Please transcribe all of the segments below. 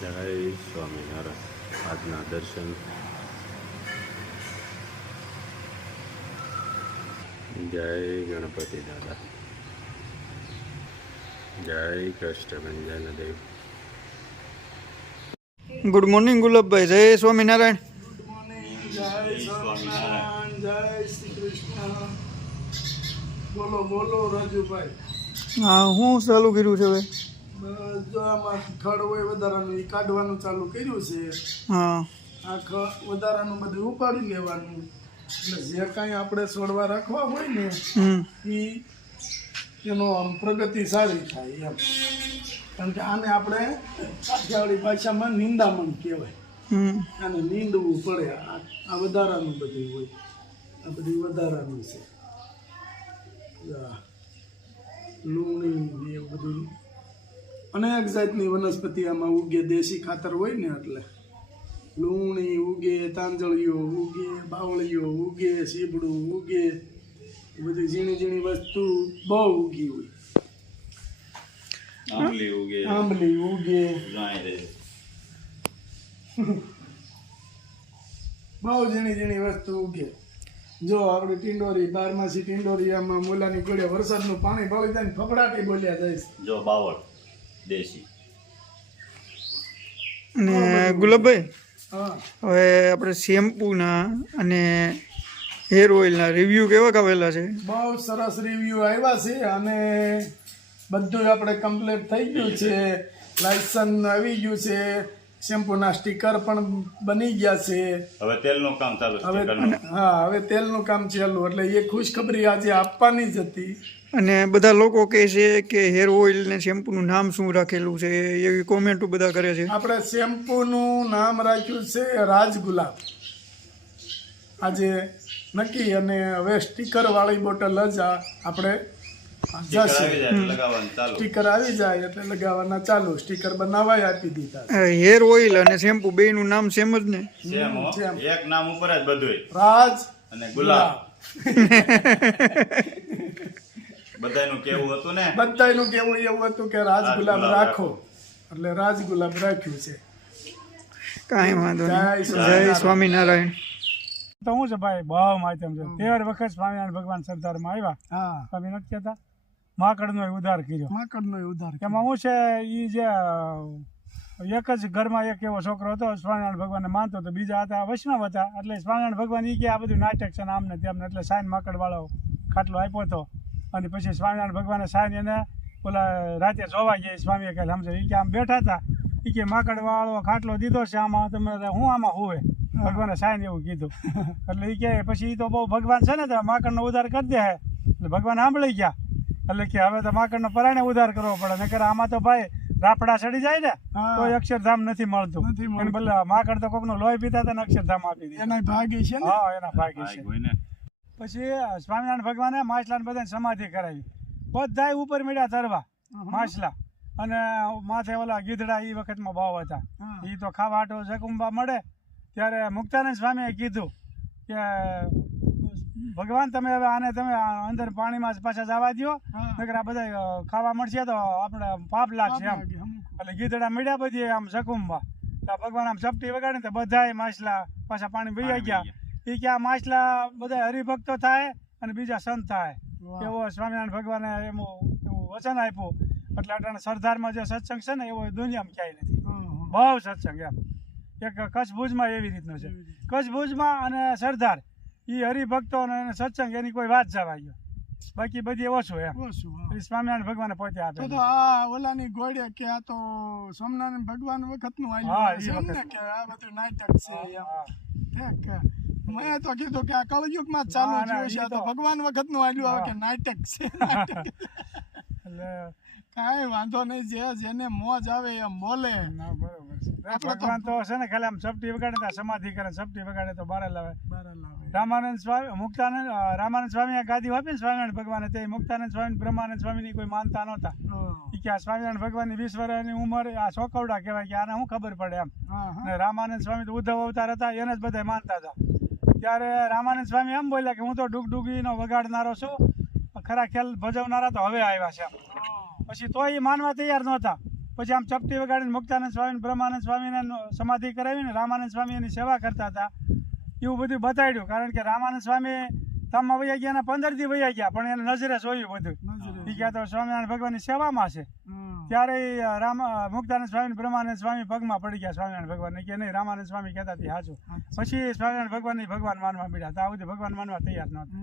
જય સ્વામિનારાયણ. આજના દર્શન જય ગણપતિ દાદા, જય કષ્ટભંજન દેવ. Good morning Gulabbhai. જય સ્વામિનારાયણ. Good morning. જય સ્વામિનારાયણ. જય શ્રી કૃષ્ણ. બોલો બોલો રાજુભાઈ. હા, હું ચાલુ કર્યું છે હવે? બસ જો આમાં ખડ હોય વધારાનું એ કાઢવાનું ચાલુ કર્યું છે. હા, આ વધારાનું બધું ઉપાડી લેવાનું, એટલે જે કાંઈ આપણે છોડવા રાખવા હોય ને એનો આમ પ્રગતિ સારી થાય એમ. કારણ કે આને આપણે કાઠિયાવાડી ભાષામાં નિંદામણ કહેવાય. આને નીંદવું પડે. આ વધારાનું બધું હોય, આ બધું વધારાનું છે. લૂણી એવું બધું અનેક જાતની વનસ્પતિ આમાં ઉગે. દેશી ખાતર હોય ને એટલે લૂણી ઉગે, તાંજળીઓ ઉગે, બાવળીઓ ઉગે, સીબડું ઉગે, એ બધી ઝીણી ઝીણી વસ્તુ બહુ ઉગી હોય. આંબલી ઉગે, બહુ ઝીણી ઝીણી વસ્તુ ઉગે. જો આપણે ટીંડોરી, બારમાસી ટીંડોરી, આમાં મૂલાની ગોળે વરસાદનું પાણી ભળી જાય ને ફફડાટી બોલ્યા જાય. જો બાવળ દેશી. અને ગુલાબભાઈ, હા, હવે આપણે શેમ્પૂના અને હેર ઓઇલના રિવ્યૂ કેવા આવેલા છે? બહુ સરસ રિવ્યુ આવ્યા છે અને બધું આપણે કમ્પ્લીટ થઈ ગયું છે. લાયસન્સ આવી ગયું છે, શેમ્પૂના સ્ટીકર પણ બની ગયા છે. હવે તેલનું કામ ચાલુ છે. હવે તેલનું કામ ચાલુ, એટલે એ ખુશખબરી આજે આપવાની જ હતી. અને બધા લોકો કહે છે કે હેર ઓઇલ ને શેમ્પૂનું નામ શું રાખેલું છે, એવી કોમેન્ટો બધા કરે છે. આપણે શેમ્પૂનું નામ રાખ્યું છે રાજ ગુલાબ આજે નક્કી. અને હવે સ્ટીકર વાળી બોટલ જ આપણે જશે. સ્ટીકર આવી જાય એટલે લગાવવાના ચાલુ. સ્ટીકર બનાવાય આપી દીધા. હેર ઓઇલ અને શેમ્પૂ બેયનું નામ સેમ જ ને? સેમ. એક નામ ઉપર જ બધું. રાજ અને ગુલાબ. બધાનું કેવું હતું ને, બધાનું કેવું એવું હતું કે રાજ ગુલાબ રાખો, એટલે રાજ ગુલાબ રાખ્યું છે. કાંઈ વાંધો નહીં. જય સ્વામિનારાયણ. તો હું છે ભાઈ, બહુ માધ્યમ છે. 13 વખત સ્વામિનારાયણ ભગવાન સરદારમાં આવ્યા. હા, તમે નથી કહેતા માકડનો ઉદ્ધાર કર્યો. માકડનો ઉદ્ધાર. એમાં હું છે, એ જે એક જ ઘરમાં એક એવો છોકરો હતો, સ્વામિનારાયણ ભગવાનને માનતો હતો. બીજા હતા વૈષ્ણવ હતા. એટલે સ્વામિનારાયણ ભગવાન એ કે આ બધું નાટક છે ને આમને તેમને, એટલે સાઈન માકડવાળો ખાટલો આપ્યો હતો. અને પછી સ્વામિનારાયણ ભગવાને સાઈન એને ઓલા રાતે જોવા ગયા. સ્વામીએ કહે સમજો, એ કે આમ બેઠા હતા, એ કે માકડવાળો ખાટલો દીધો છે, આમાં તમે હું આમાં હુવે. ભગવાને સાઈન એવું કીધું. એટલે એ કે પછી એ તો બહુ ભગવાન છે ને, તો માકડનો ઉદ્ધાર કરી દે. એટલે ભગવાન સાંભળી ગયા. એટલે કે હવે તો માકડનો પરાણે ઉદ્ધાર કરવો પડે, નકર આમાં તો ભાઈ રાપડા ચડી જાય ને તો અક્ષરધામ નથી મળતું. એને ભલે માકડ તો કોકનું લોહી પીતા હતા ને અક્ષરધામ આપી દીધું. એના ભાગી છે ને. હા, એના ભાગી છે. પછી સ્વામિનારાયણ ભગવાને માછલાને બધાને સમાધિ કરાવી. બધા ઉપર મીડ્યા તરવા માછલા. અને માથે ઓલા ગીધડા એ વખતમાં બહુ હતા. એ તો ખાવા હાટો જકુંબા મળે. ત્યારે મુક્તાનંદ સ્વામીએ કીધું કે ભગવાન તમે હવે આને તમે અંદર પાણીમાં પાછા જવા દો, નકર આ બધા ખાવા મળશે તો આપણે પાપ લાગશે એમ. એટલે ગીધડા મળ્યા બધી આમ જકુંબા. તો ભગવાન આમ ચપટી વગાડે ને તો બધા માછલા પાછા પાણી વહી ગયા. એ કે આ માછલા બધા હરિભક્તો થાય અને બીજા સંત થાય, એવો સ્વામિનારાયણ ભગવાને એવું વચન આપ્યું. એટલે અટાણે સરદારમાં જે સત્સંગ છે ને, એવો દુનિયામાં ક્યાંય નથી. બહુ સત્સંગ એમ. એક કચ્છ ભુજમાં એવી રીતનું છે. કચ્છ ભુજમાં અને સરદાર એ હરિભક્તો અને સત્સંગ એની કોઈ વાત જવા ગયો. બાકી બધી ઓછું એમ. સ્વામિનારાયણ ભગવાને પોતે આપે. તો આ ઓલાની ગોળે કે આ તો સ્વામિનારાયણ ભગવાન વખતનું આવ્યું છે કે આ બધું નાટક છે એમ. મેં તો કીધું કે આ કળયુગમાં જ ચાલુ થયું છે, તો ભગવાન વખતનું આવ્યું આવે કે નાટક છે. એટલે કાંઈ વાંધો નહીં, જેને મોજ આવે એમ બોલે. ભગવાન તો છે ને ખાલી આમ ચપટી વગાડે તો સમાધિ કરે, ચપટી વગાડે તો બાર લાવે. રામાનંદ સ્વામી, મુક્તાનંદ, રામાનંદ સ્વામી ગાદી આપી ને સ્વામિનારાયણ ભગવાને, તે મુક્તાનંદ સ્વામી, બ્રહ્માનંદ સ્વામીની કોઈ માનતા નહોતા. કે આ સ્વામિનારાયણ ભગવાનની 20 વર્ષની ઉંમર, આ ચોકવડા કહેવાય કે આને શું ખબર પડે એમ. અને રામાનંદ સ્વામી તો ઉદ્ધવ અવતાર હતા, એને જ બધા માનતા હતા. ત્યારે રામાનંદ સ્વામી એમ બોલ્યા કે હું તો ડુગડુગીનો વગાડનારો છું, ખરા ખ્યાલ ભજવનારા તો હવે આવ્યા છે. પછી તો એ માનવા તૈયાર નહોતા. પછી આમ ચપટી વગાડીને મુક્તાનંદ સ્વામી બ્રહ્માનંદ સ્વામીને સમાધિ કરાવીને રામાનંદ સ્વામી એની સેવા કરતા હતા એવું બધું બતાડ્યું. કારણ કે રામાનંદ સ્વામી ધામમાં વૈયા ગયા 15 દી વૈયા ગયા પણ એને નજરે જોયું બધું. એ કહેતા તો સ્વામિનારાયણ ભગવાનની સેવામાં છે. ત્યારે મુક્તાનંદ સ્વામી બ્રહ્માનંદ સ્વામી પગમાં પડી ગયા સ્વામિનારાયણ ભગવાન કે નહીં. રામાનંદ સ્વામી કહેતા હતી સાચું. પછી સ્વામિનારાયણ ભગવાનની ભગવાન માનવા મળ્યા. ત્યાં સુધી ભગવાન માનવા તૈયાર નહોતા.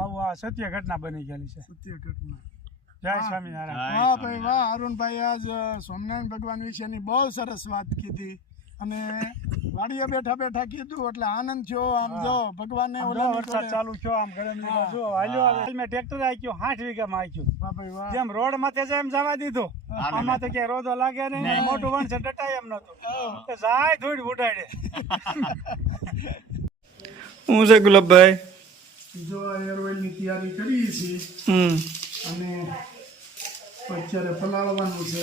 આવું આ સત્ય ઘટના બની ગયેલી છે. સત્ય ઘટના. જય સ્વામિનારાયણ. વાહ ભાઈ વાહ, અરુણભાઈ આજ સ્વામિનારાયણ ભગવાન વિશેની બહુ સરસ વાત કીધી અને વાડીએ બેઠા બેઠા કીધું એટલે આનંદ થયો. આમ જો ભગવાનને વરસાદ ચાલુ થયો આમ ગરમી જો હાલ્યો. મેં ટ્રેક્ટર આક્યું 8 વીઘામાં આક્યું. વાહ ભાઈ વાહ. જેમ રોડ માથે જાય એમ જવા દીધો. આમાં તો ક્યાંય રોદો લાગે નહીં. મોટું વણ છે ડટાય એમ નતું. તો જાય ધૂળ ઉડાડે. હું છે ગુલાબભાઈ? જો આ હેર ઓઇલની તૈયારી કરી છે અને અત્યારે પલાળવાનું છે.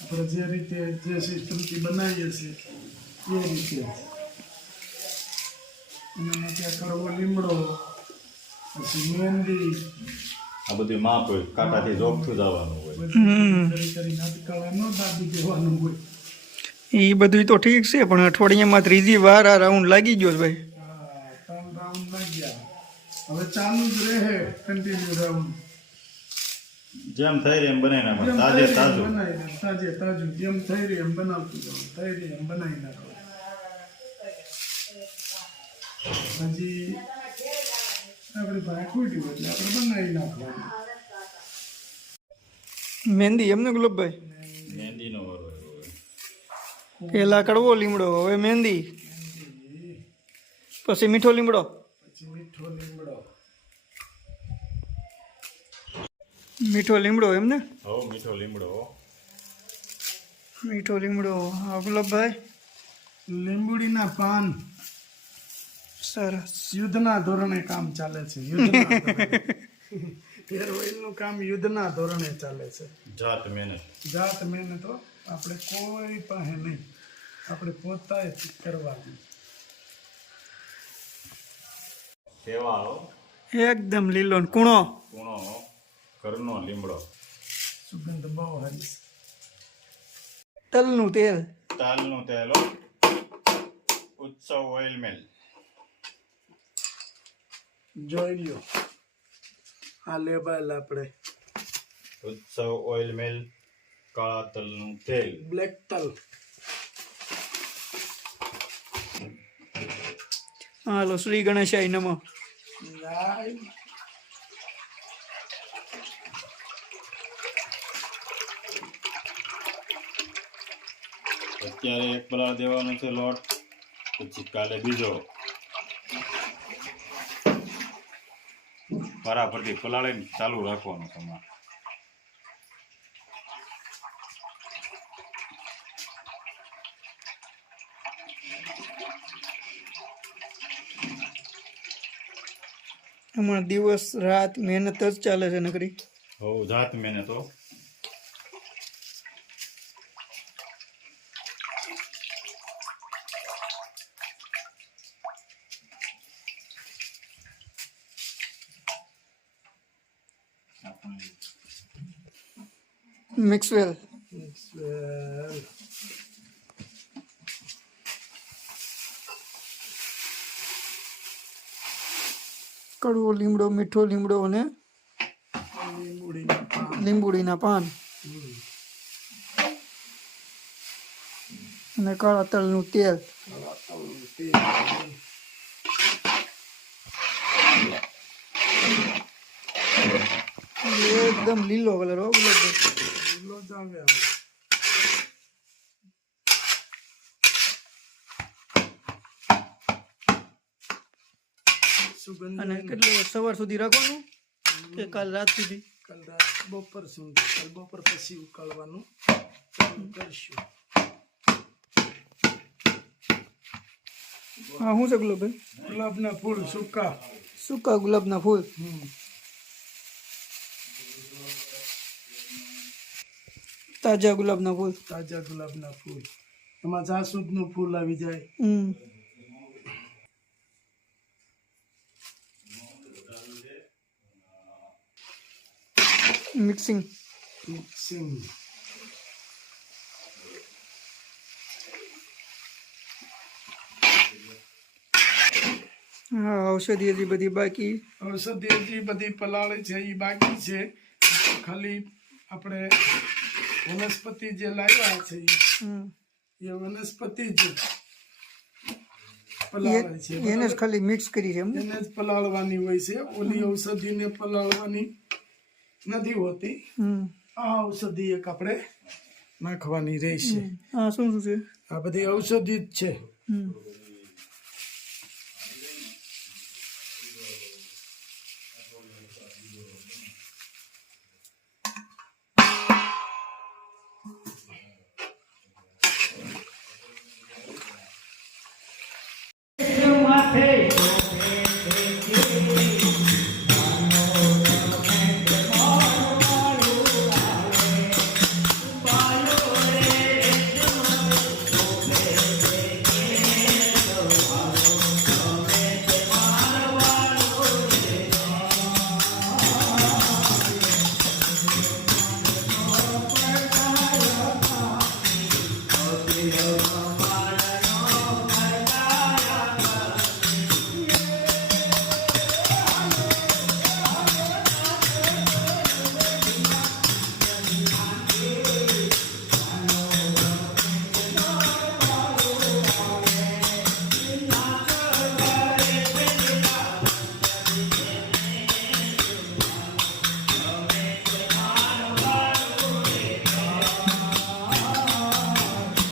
આપણે જે રીતે જે સિસ્ટમથી બનાવીએ છીએ એ રીતે. અને ત્યાં કડવો લીમડો, પછી મહેંદી, આ બધું માપ હોય, કાંટાથી જોગતું જવાનું હોય. બધું કરી કરીને અટકાળા ન દાબી દેવાનું હોય. એ બધું તો ઠીક છે પણ અઠવાડિયામાં 3જી વાર આ રાઉન્ડ લાગી ગયો છે ભાઈ. 3 રાઉન્ડ લાગ્યા. હવે ચાલુ જ રહે કન્ટિન્યુ રાઉન્ડ. જેમ થઈ રહે એમ બનાવી નાખવાનું. તાજે તાજું. તાજે તાજું જેમ થઈ રહે એમ બનાવતું જવાનું. થઈ રહે એમ બનાવી નાખવાનું. હજી આપણે ભાઈ ખૂટ્યું એટલે આપણે બનાવી નાખવાનું. મહેંદી એમને ગુલાબભાઈ? મહેંદીનો વારો આવ્યો હોય. પેલા કડવો લીમડો, હવે મહેંદી, પછી મીઠો લીમડો, પછી મીઠો લીમડો. મીઠો લીમડો એમને? હો મીઠો લીમડો. મીઠો લીમડો. હા ગુલાબભાઈ? લીંબુડીના પાન. સરસ. યુદ્ધના ધોરણે કામ ચાલે છે. યુદ્ધના ધોરણે. હેર ઓઇલનું કામ યુદ્ધના ધોરણે ચાલે છે. જાત મહેનત. જાત મહેનતો આપણે કોઈ પાસે નહીં, આપણે પોતાએ જ કરવાની. સેવાળો એકદમ લીલો ને કૂણો. કૂણો ઘરનો લીમડો. સુગંધ બહુ સારી છે. તલનું તેલ. તાલનું તેલ. ઉત્સવ ઓઇલ મિલ. જોઈ લ્યો આ લેબલ આપણે. ઉત્સવ ઓઇલ મિલ કાળા તલનું તેલ. બ્લેક તલ. હાલો શ્રી ગણેશાય નમઃ. અત્યારે એક પલાળ દેવાનો છે લોટ, પછી કાલે બીજો. બરાબરથી પલાળીને ચાલુ રાખવાનું તમારે. હમણાં દિવસ રાત મહેનત જ ચાલે છે નકરી. હો જાત મહેનત હો. મિક્સવેલ. કડવો લીમડો, મીઠો લીમડો અને લીંબુડીના પાન અને કાળા તલનું તેલ. એકદમ લીલો કલર હો ગુલાબભાઈ. લીલો જ આવે. સુગંધ. અને કેટલું સવાર સુધી રાખવાનું કે કાલ રાત સુધી? કાલ રાત બપોર સુધી. કાલ બપોર પછી ઉકાળવાનું કરશું. હા શું છે ગુલાબભાઈ? ગુલાબના ફૂલ સૂકા. સૂકા ગુલાબના ફૂલ. તાજા ગુલાબના ફૂલ. તાજા ગુલાબના ફૂલ. એમાં જાસૂદનું ફૂલ આવી જાય. મિક્સિંગ. મિક્સિંગ. હા ઔષધિ હજી બધી બાકી. ઔષધિ હજી બધી પલાળી છે એ બાકી છે. ખાલી આપણે વનસ્પતિ જે લાવ્યા છે એ વનસ્પતિ જ પલાળે છે. એને જ ખાલી મિક્સ કરી છે એમ ને? એને જ પલાળવાની હોય છે. ઓલી ઔષધિને પલાળવાની નથી હોતી. આ ઔષધિ એક આપણે નાખવાની રહેશે. હા શું શું છે? આ બધી ઔષધિ જ છે.